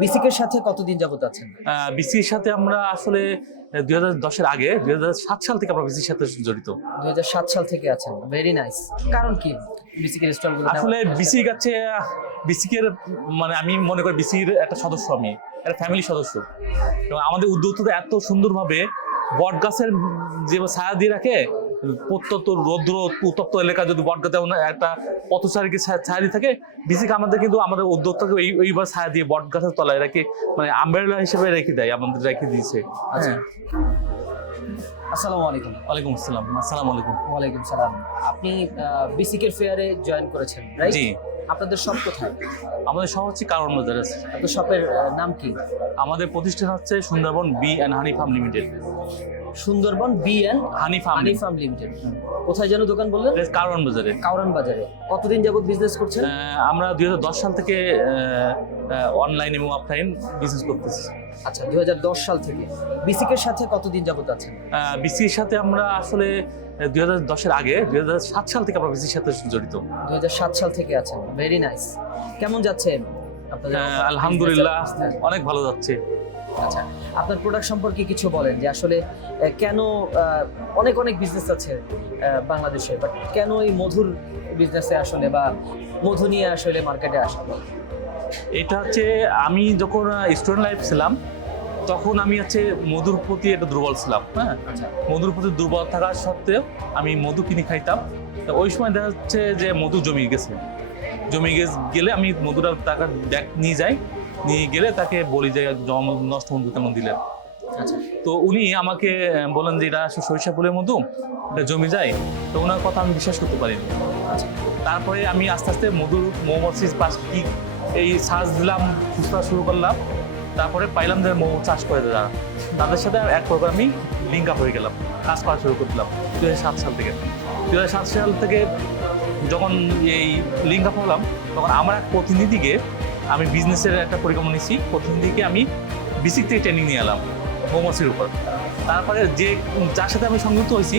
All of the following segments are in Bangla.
বিসিকের সাথে কতদিন যাবত আছেন? বিসির সাথে আমরা আসলে 2010-এর আগে 2007 সাল থেকে আমরা বিসির সাথে জড়িত। 2007 সাল থেকে আছেন, ভেরি নাইস। কারণ কি বিসিকের স্টলগুলো আসলে বিসি কাছে বিসিকের মানে আমি মনে করি বিসির একটা সদস্য, আমি একটা ফ্যামিলি সদস্য। এবং আমাদের উদ্যোক্তাটা এত সুন্দরভাবে বট গাছের যে ছায়া দিয়ে রাখে, প্রত্যন্ত রৌদ্র উত্তপ্ত এলাকা যদি বট গাছে একটা পথচারীকে ছায়া দিয়ে থাকে, বিসিকে আমাদের কিন্তু আমাদের উদ্যোক্তাকে এইবার ছায়া দিয়ে বট গাছের তলায় রেখে মানে আমব্রেলা হিসেবে রেখে দেয়, আমাদের রেখে দিয়েছে। আচ্ছা, আসসালামু আলাইকুম। ওয়ালাইকুম আসসালাম। আসসালামু আলাইকুম। ওয়ালাইকুম সালাম। আপনি বিসিকের ফেয়ারে জয়েন করেছেন, রাইট? জি। আপনাদের শপ কোথায়? আমাদের শপ হচ্ছে কারণ বাজার। আপনাদের শপের নাম কি? আমাদের প্রতিষ্ঠান হচ্ছে Sundarban Bee and Honey Farm Limited. Sundarban Bee and Honey Farm Limited. কোথায় যেন দোকান বললেন? কারণ বাজারে। কাউরান বাজারে। কতদিন যাবত বিজনেস করছেন? আমরা 2010 সাল থেকে অনলাইন এবং অফলাইন বিজনেস করতেছি। আচ্ছা, 2010 সাল থেকে। বিসিকের সাথে কতদিন যাবত আছেন? বিসির সাথে আমরা আসলে 2010-এর আগে 2007 সাল থেকে আমরা বিসির সাথে জড়িত। 2007 সাল থেকে আছেন, ভেরি নাইস। কেমন যাচ্ছে আপনাদের? আলহামদুলিল্লাহ অনেক ভালো যাচ্ছে। আচ্ছা, আপনার প্রোডাক্ট সম্পর্কে কিছু বলেন যে আসলে কেন অনেক অনেক বিজনেস আছে বাংলাদেশে, বাট কেন এই মধুর বিজনেসে আসলে বা মধু নিয়ে আসলে মার্কেটে আসা? এটা হচ্ছে আমি যখন স্টুডেন্ট লাইফ ছিলাম তখন আমি হচ্ছে মধুর প্রতি একটু দুর্বল ছিলাম। হ্যাঁ, মধুর প্রতি দুর্বল থাকা সত্ত্বেও আমি মধু কিনে খাইতাম। ওই সময় দেখা যাচ্ছে যে মধু জমি গেলে আমি মধুটা টাকা ব্যাগ নিয়ে যাই, নিয়ে গেলে তাকে বলি যে নষ্ট মধু কেমন দিলেন। আচ্ছা, তো উনি আমাকে বলেন যে এটা সরিষা ফুলের মধু, এটা জমি যায়। তো ওনার কথা আমি বিশ্বাস করতে পারিনি। তারপরে আমি আস্তে আস্তে মধুর মৌমাছির পাশ কি এই সার্চ দিলাম, খুঁজতে শুরু করলাম। তারপরে পাইলাম যে মৌ চাষ করে যারা, তাদের সাথে এক প্রকার আমি লিঙ্ক আপ হয়ে গেলাম, কাজ করা শুরু করলাম 2007 সাল থেকে। 2007 সাল থেকে যখন এই লিঙ্ক আপ হলাম, তখন আমার এক প্রতিনিধিকে আমি বিজনেসের একটা পরিকল্পনা নিয়েছি। প্রতিনিধিকে আমি বিসিক থেকে ট্রেনিং নিয়ে এলাম মৌমাছির উপর। তারপরে যার সাথে আমি সংযুক্ত হয়েছি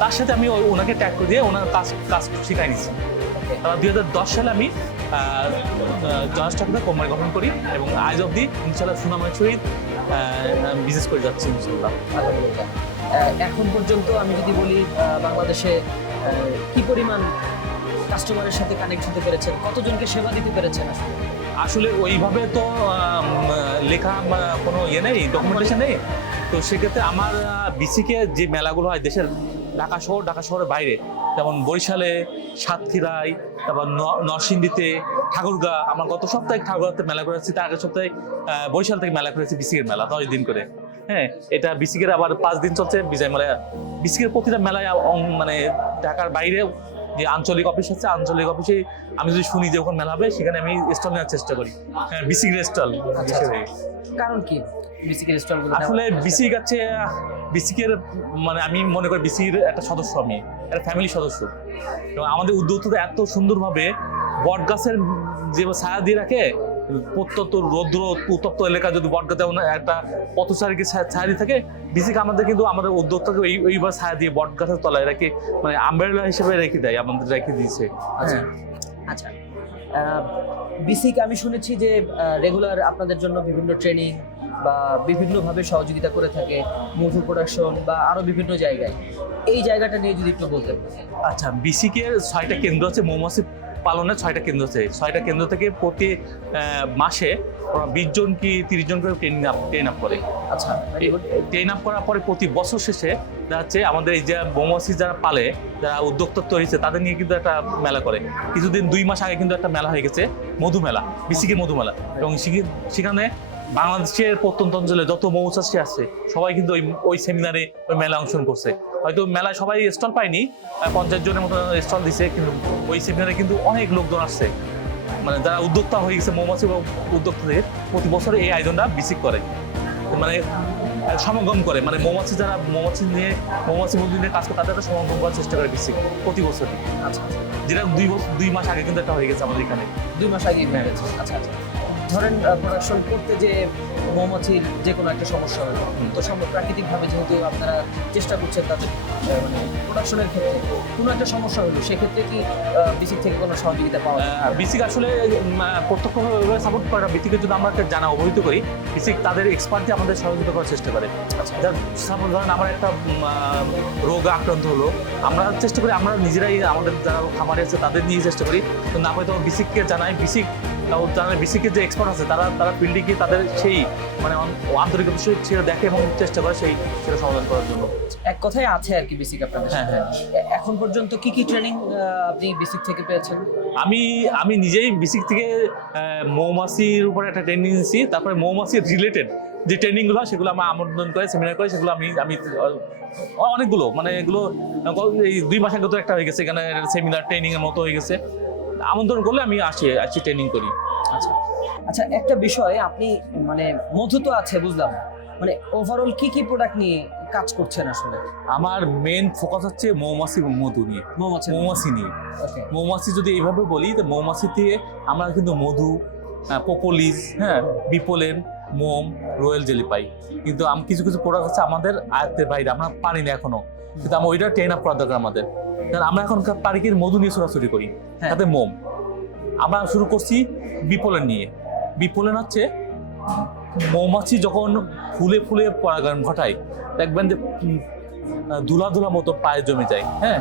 তার সাথে আমি ওনাকে ট্যাগ করে দিয়ে ওনার কাজ শিখাই নিয়েছি। তারপর 2010 সালে আমি জনস্টকটা কোম্পানি গঠন করি এবং আজ অব্দি ইনশাল্লাহ সুনামের সহিত বিজনেস করে যাচ্ছি ইনশাল্লাহ। এখন পর্যন্ত আমি যদি বলি বাংলাদেশে কি পরিমাণ কাস্টমারের সাথে কানেক্ট হতে পেরেছেন, কতজনকে সেবা দিতে পেরেছেন? আসলে ওইভাবে তো লেখা কোনো ইয়ে নেই, ডকুমেন্টেশন নেই। তো সেক্ষেত্রে আমার বিসিকে যে মেলাগুলো হয় দেশের ঢাকা শহরের বাইরে, যেমন বরিশালে, সাতক্ষীরায়, তারপর নরসিংদীতে, ঠাকুরগাঁ। আমার গত সপ্তাহে ঠাকুরগাঁতে মেলা করেছি, তার আগের সপ্তাহে বরিশাল থেকে মেলা করেছি বিসিকের মেলা 10 দিন করে। হ্যাঁ, এটা বিসিকের আবার 5 দিন চলছে বিজয় মেলা। বিসিকের প্রতিটা মেলায় মানে ঢাকার বাইরে যে আঞ্চলিক অফিস আছে, আঞ্চলিক অফিসে আমি যদি শুনি যে ওখানে মেলা হবে, সেখানে আমি স্টল নেওয়ার চেষ্টা করি। হ্যাঁ, বিসিকের স্টল। কারণ কি বিসিকের স্টলগুলো? আসলে বিসিকের মানে আমি মনে করি বিসির একটা সদস্য, আমি একটা ফ্যামিলি সদস্য। এবং আমাদের উদ্যোক্তাটা এত সুন্দরভাবে বট গাছের যে ছায়া দিয়ে রাখে, প্রত্যন্ত রৌদ্র উত্তপ্ত এলাকা যদি বট গাছে একটা পথচারীকে ছায়া দিয়ে থাকে, বিসিকে আমাদের কিন্তু আমাদের উদ্যোক্তাকে এইবার ছায়া দিয়ে বট গাছের তলায় রেখে মানে আমব্রেলা হিসেবে রেখে দেয়, আমাদের রেখে দিয়েছে। আচ্ছা, বিসিক আমি শুনেছি যে রেগুলার আপনাদের জন্য বিভিন্ন ট্রেনিং বা বিভিন্নভাবে সহযোগিতা করে থাকে, মধু প্রোডাকশন বা আরো বিভিন্ন জায়গায়। এই জায়গাটা নিয়ে যদি একটু বলতেন। আচ্ছা, বিসিকের 6টা কেন্দ্র আছে, মৌমাছি পালনের 6টা কেন্দ্র আছে। 6টা কেন্দ্র থেকে প্রতি মাসে ওরা 20 জন কি 30 জন করে ট্রেন আপ করে। আচ্ছা, ট্রেন আপ করার পরে প্রতি বছর শেষে দেখা যাচ্ছে আমাদের এই যে মৌমাছি যারা পালে, যারা উদ্যোক্তা হয়েছে, তাদের নিয়ে কিন্তু একটা মেলা করে। কিছুদিন 2 মাস আগে কিন্তু একটা মেলা হয়ে গেছে, মধু মেলা, বিসিকে মধু মেলা। এবং সেখানে বাংলাদেশের প্রত্যন্ত অঞ্চলে যত মৌচাষী আছে সবাই কিন্তু ওই সেমিনারে ওই মেলা অংশগ্রহণ করছে। হয়তো মেলায় সবাই স্টল পায়নি, 50 জনের মতো স্টল দিছে, কিন্তু ওই সেমিনারে কিন্তু অনেক লোকজন আসছে, মানে যারা উদ্যোক্তা হয়ে গেছে মৌমাছি বা উদ্যোক্তাদের। প্রতি বছর এই আয়োজনটা বিসিক করে, মানে সমাগম করে, মানে মৌমাছি যারা মৌমাছি মধু নিয়ে কাজ করে তাদের একটা সমাগম করার চেষ্টা করে বিসিক প্রতি বছর। আচ্ছা, যেটা 2 মাস আগে কিন্তু একটা হয়ে গেছে আমাদের এখানে। 2 মাস আগে হয়ে গেছে। আচ্ছা, ধরেন প্রোডাকশন করতে যে মৌমাছির যে কোনো একটা সমস্যা হলো, তো প্রাকৃতিকভাবে যেহেতু আপনারা চেষ্টা করছেন তাদের মানে প্রোডাকশনের ক্ষেত্রে কোনো একটা সমস্যা হলো, সেক্ষেত্রে কি বিসিক থেকে কোনো সহযোগিতা পাওয়া যায়? বিসিক আসলে প্রত্যক্ষভাবে সাপোর্ট করে না। বিসিকে যদি আমরা জানা অবহিত করি, বিসিক তাদের এক্সপার্ট দিয়ে আমাদের সহযোগিতা করার চেষ্টা করে। সাপোজ ধরেন আমার একটা রোগ আক্রান্ত হলো, আমরা চেষ্টা করি আমরা নিজেরাই আমাদের যারা খামারে আছে তাদের নিয়ে চেষ্টা করি, তো না পাই তখন বিসিককে জানাই। বিসিকের যে এক্সপার্ট আছে তারা ফিল্ডে গিয়ে তাদের সেই মানে আন্তরিকতা সেটা দেখে এবং চেষ্টা করে সেটা সমাধান করার জন্য। এক কথায় আছে আর কি বিসিক আপনাদের হ্যাঁ, সাথে। হ্যাঁ। এখন পর্যন্ত কি কি ট্রেনিং আপনি বিসিক থেকে পেয়েছেন? আমি নিজেই বিসিক থেকে মৌমাছির উপর একটা ট্রেনিং নিয়েছি, তারপরে মৌমাছির রিলেটেড যে ট্রেনিংগুলো সেগুলো আমরা আমন্ত্রণ করে সেমিনার করে সেগুলো আমি অনেকগুলো মানে এগুলো এই 2 মাস আগে তো একটা হয়ে গেছে, এখানে সেমিনার ট্রেনিং এর মতো হয়ে গেছে। আমন্ত্রণ করলে আমি আসি ট্রেনিং করি। আচ্ছা আচ্ছা, একটা বিষয় আপনি মানে মধু তো আছে বুঝলাম, মানে ওভারঅল কি কি প্রোডাক্ট নিয়ে কাজ করছেন আসলে? আমার মেন ফোকাস হচ্ছে মৌমাছি এবং মধু নিয়ে, মৌমাছি নিয়ে। ওকে, মৌমাছি যদি এইভাবে বলি তো মৌমাছি দিয়ে আমরা কিন্তু মধু, প্রোপোলিস, হ্যাঁ, বিপোলেন, মোম, রয়্যাল জেলি পাই। কিন্তু কিছু কিছু প্রোডাক্ট হচ্ছে আমাদের আয়ত্তের বাইরে, আমরা পারি না এখনো, কিন্তু আমরা ওইটা ট্রেন আপ করা দরকার আমাদের। কারণ আমরা এখন পারিকের মধু নিয়ে ছোটাছুটি করি, সাথে মোম। আমরা শুরু করছি বিপোলেন নিয়ে। বিপোলেন হচ্ছে মৌমাছি যখন ফুলে ফুলে পরাগায়ন ঘটায়, দেখবেন যে ধুলা ধুলা মতো পায়ে জমে যায়, হ্যাঁ,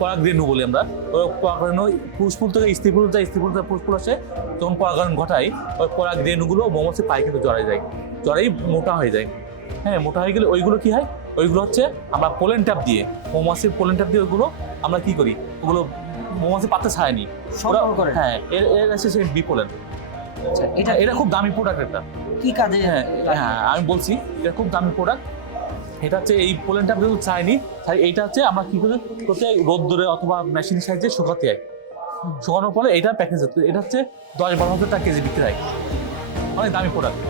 পরাগরেণু বলি আমরা। ওই পরাগরেণু পুষ্পুল থেকে স্ত্রীপুল যায়, স্ত্রীপুল থেকে পুষ্পুল আসে, যখন পরাগায়ন ঘটায় ওই পরাগরেণুগুলো মৌমাছি পায়ে কিন্তু জড়াই যায়, জড়াই মোটা হয়ে যায়। হ্যাঁ, মোটা হয়ে গেলে ওইগুলো কি হয়, ওইগুলো হচ্ছে আমরা পোলেন ট্যাপ দিয়ে, মৌমাছির পোলেন ট্যাপ দিয়ে ওইগুলো আমরা কি করি, ওগুলো মৌমাছি পাতে ছায়নি সংগ্রহ করে। হ্যাঁ, এর আছে সেই বিপোলেন। আচ্ছা, এটা খুব দামি প্রোডাক্ট। এটা কি কাজে? হ্যাঁ, আমি বলছি এটা খুব দামি প্রোডাক্ট। এটা হচ্ছে এই পোলেনটা যেহেতু চাইনি, তাই এইটা হচ্ছে আমরা কি করে করতে রোদ্দুরে অথবা মেশিনের সাহায্যে শুকাতে হয়। শুকানোর পরে এটা প্যাকেজ হচ্ছে, এটা হচ্ছে 10-12 টাকা কেজি বিক্রি হয়, অনেক দামি প্রোডাক্ট।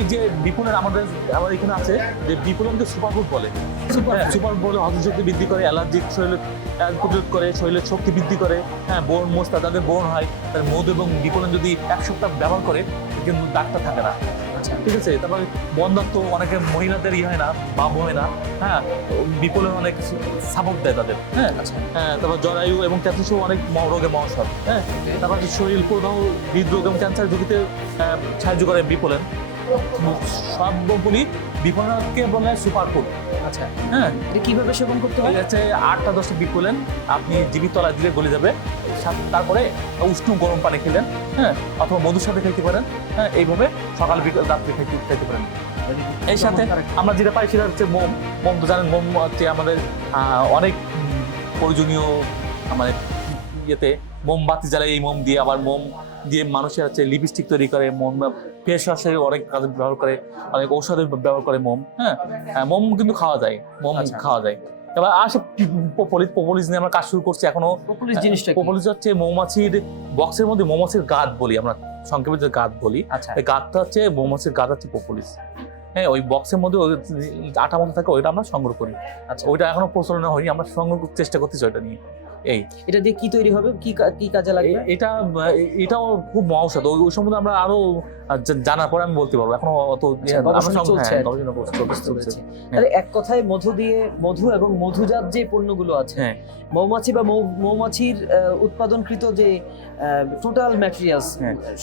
এই যে বিপণের আমাদের এখানে আছে যে বিপণনকে সুপারফুড বলে। সুপারফুড বলে হজম শক্তি বৃদ্ধি করে, অ্যালার্জিক শরীরে প্রতিরোধ করে, শরীরের শক্তি বৃদ্ধি করে, হ্যাঁ, বোন মোস্তা যাদের বোন হয় তাদের মধু এবং বিপণন যদি 1 সপ্তাহ ব্যবহার করে কিন্তু ডাক্তার থাকে না। আচ্ছা, ঠিক আছে। তারপরে বন্ধাত্ম অনেকে মহিলাদের হয় না, বাপ হয় না, হ্যাঁ, বিপণন অনেক সাপোর্ট দেয় তাদের। হ্যাঁ, হ্যাঁ, তারপর জরায়ু এবং ক্যান্সার অনেক রোগের মহাসব। হ্যাঁ, তারপর শরীর প্রদাহ, হৃদরোগ এবং ক্যান্সার ঝুঁকিতে সাহায্য করে বিপণন। সবগুলি বিপণনকে বলে সুপারফুড। আচ্ছা, হ্যাঁ, এটা কিভাবে সেবন করতে হয়? হচ্ছে 8টা-10টা বিপণন আপনি জিবির তলায় দিলে গলে যাবে। তারপরে উষ্ণ গরম পানি খেলেন, হ্যাঁ, অথবা মধুর সাথে খেতে পারেন। হ্যাঁ, এইভাবে সকাল বিকেল রাত্রে খেতে পারেন। এর সাথে আমরা যেটা পাই সেটা হচ্ছে মোম। মোম তো জানেন, মোম হচ্ছে আমাদের অনেক প্রয়োজনীয়। আমাদের ইয়েতে মোমবাতি জ্বালায়, এই মোম দিয়ে আবার মোম দিয়ে মানুষের হচ্ছে লিপস্টিক তৈরি করে, মোম ফেস ওয়াশে অনেক কাজে ব্যবহার করে, অনেক ঔষধে ব্যবহার করে মোম। হ্যাঁ, মোম কিন্তু খাওয়া যায়, মোম খাওয়া যায়। এবার আসে প্রোপোলিস নিয়ে আমরা কাজ শুরু করছি এখনো। প্রোপোলিস হচ্ছে মৌমাছির বক্সের মধ্যে মৌমাছির গাদ বলি আমরা, সংক্ষেপে যে গাদ বলি, এই গাদটা হচ্ছে মৌমাছির গাদ হচ্ছে প্রোপোলিস। হ্যাঁ, ওই বক্সের মধ্যে আটা মতো থাকে, ওইটা আমরা সংগ্রহ করি। আচ্ছা, ওইটা এখনো প্রচলন হয়নি, আমরা সংগ্রহ চেষ্টা করতেছি ওইটা নিয়ে। এটা দিয়ে কি তৈরি হবে, কি কাজে লাগবে? এটাও খুব মহৌষধ। ওই সম্বন্ধে আমরা আরো জানার পরে আমি বলতে পারবো, এখনো অত চলছে। এক কথায় মধু এবং মধুজাত যে পণ্যগুলো আছে, মৌমাছি বা মৌমাছির উৎপাদনকৃত যে টোটাল ম্যাটেরিয়ালস,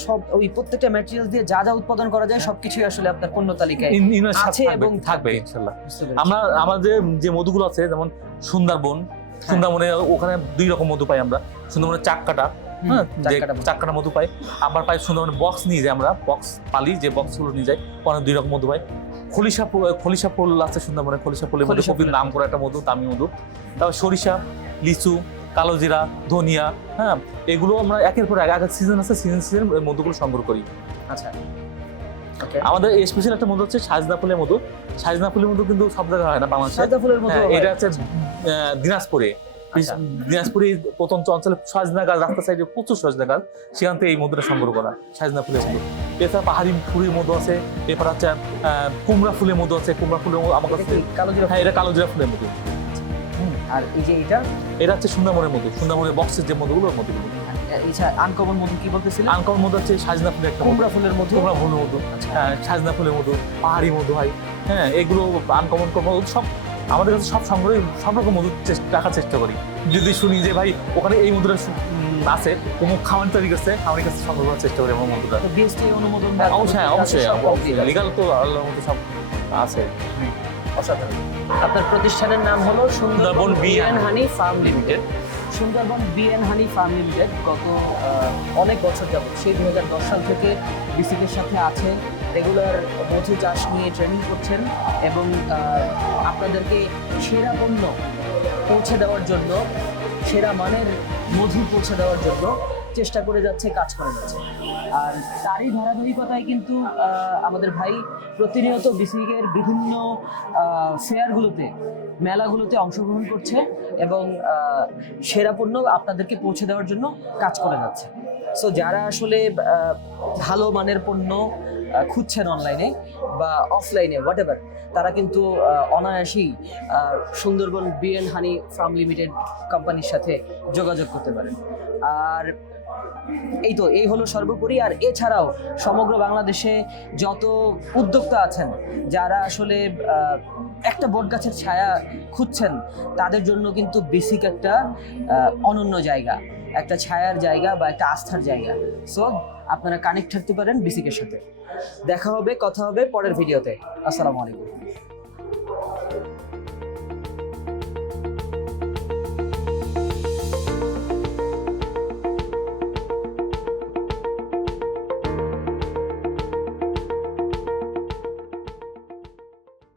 সব ওই প্রত্যেকটা ম্যাটেরিয়ালস দিয়ে যা যা উৎপাদন করা যায় সবকিছুই আসলে আপনার পণ্য তালিকায় আছে এবং থাকবে ইনশাআল্লাহ। আমাদের যে মধুগুলো আছে, যেমন সুন্দরবনে ওখানে 2 রকম মধু পাই আমরা। সুন্দরবনে চাক্কাটা, হ্যাঁ, চাক্কাটা মধু পাই। আবার পাই সুন্দরবনে বক্স নিয়ে যাই, আমরা বক্স পালি, যে বক্সগুলো নিয়ে যাই, ওখানে 2 রকম মধু পাই। খলিশা ফুল আছে সুন্দরবনে, খলিশা ফুলের মধ্যে খুবই নাম করা একটা মধু, দামি মধু। তারপর সরিষা, লিচু, কালোজিরা, ধনিয়া, হ্যাঁ, এগুলো আমরা একের পর এক সিজন আছে, সিজন মধুগুলো সংগ্রহ করি। আচ্ছা, আমাদের স্পেশাল একটা মধু হচ্ছে সাজনা ফুলের মধু। সাজনা ফুলের মধু কিন্তু সব জায়গায় হয় না বাংলাদেশে। এটা হচ্ছে দিনাজপুরে, প্রথম অঞ্চলে সজনা গাছ, রাস্তার সাইডে প্রচুর সজনা গাছ, সেখান থেকে এই মধুটা সংগ্রহ করা, সাজনা ফুলের মধু। এছাড়া পাহাড়ি ফুলের মধু আছে, এরপর হচ্ছে কুমড়া ফুলের মধু আছে। কুমড়া ফুলের মধু আমার কাছে, হ্যাঁ, এটা কালোজিরা ফুলের মধু। আর এই যে এটা হচ্ছে সুন্দরবনের মধু, সুন্দরবনের বক্সের যে মধুগুলো, মধুগুলো আনকমন মধু কি বলতেছিলেন? আনকমন মধু হচ্ছে সাজনা ফুলের একটা মধু, কুমড়া ফুলের মধু। কুমড়া ফুলের মধু, হ্যাঁ সাজনা ফুলের মধু, পাহাড়ি মধু হয়, হ্যাঁ এগুলো আনকমন মধু সব আমাদের কাছে সব সংগ্রহ সব রকম মধু রাখার চেষ্টা করি। যদি শুনি যে ভাই ওখানে এই মধুটা আছে, অমুক খাওয়ান তৈরি করছে, আমার কাছে সংগ্রহ করার চেষ্টা করি আমার মধুটা। তো বিএসটি অনুমোদন অবশ্যই অবশ্যই সব complete আছে। লিগাল তো আল্লাহর মতো সব আছে। অসাধারণ। আপনার প্রতিষ্ঠানের নাম হলো Sundarban Bee and Honey Farm Limited. Sundarban Bee and Honey Farm Limited গত অনেক বছর যাবত, সেই 2010 সাল থেকে বিসিকের সাথে আছেন, রেগুলার মধু চাষ নিয়ে ট্রেনিং করছেন এবং আপনাদেরকে সেরা পণ্য পৌঁছে দেওয়ার জন্য, সেরা মানের মধু পৌঁছে দেওয়ার জন্য চেষ্টা করে যাচ্ছে, কাজ করে যাচ্ছে। আর তারই ধারাবাহিকতায় কিন্তু আমাদের ভাই প্রতিনিয়ত বিসিকের বিভিন্ন ফেয়ারগুলোতে, মেলাগুলোতে অংশগ্রহণ করছে এবং সেরা পণ্য আপনাদেরকে পৌঁছে দেওয়ার জন্য কাজ করে যাচ্ছে। সো যারা আসলে ভালো মানের পণ্য খুঁজছেন অনলাইনে বা অফলাইনে হোয়াট এভার, তারা কিন্তু অনায়াসেই Sundarban Bee and Honey Farm Limited কোম্পানির সাথে যোগাযোগ করতে পারেন। আর এই হলো সর্বোপরি। আর এছাড়াও সমগ্র বাংলাদেশে যত উদ্যোক্তা আছেন যারা আসলে একটা বটগাছের ছায়া খুঁজছেন, তাদের জন্য কিন্তু বেসিক একটা অনন্য জায়গা, একটা ছায়ার জায়গা বা একটা আস্থার জায়গা। সো আপনারা কানেক্ট থাকতে পারেন বেসিকের সাথে। দেখা হবে, কথা হবে পরের ভিডিওতে। আসসালামু আলাইকুম।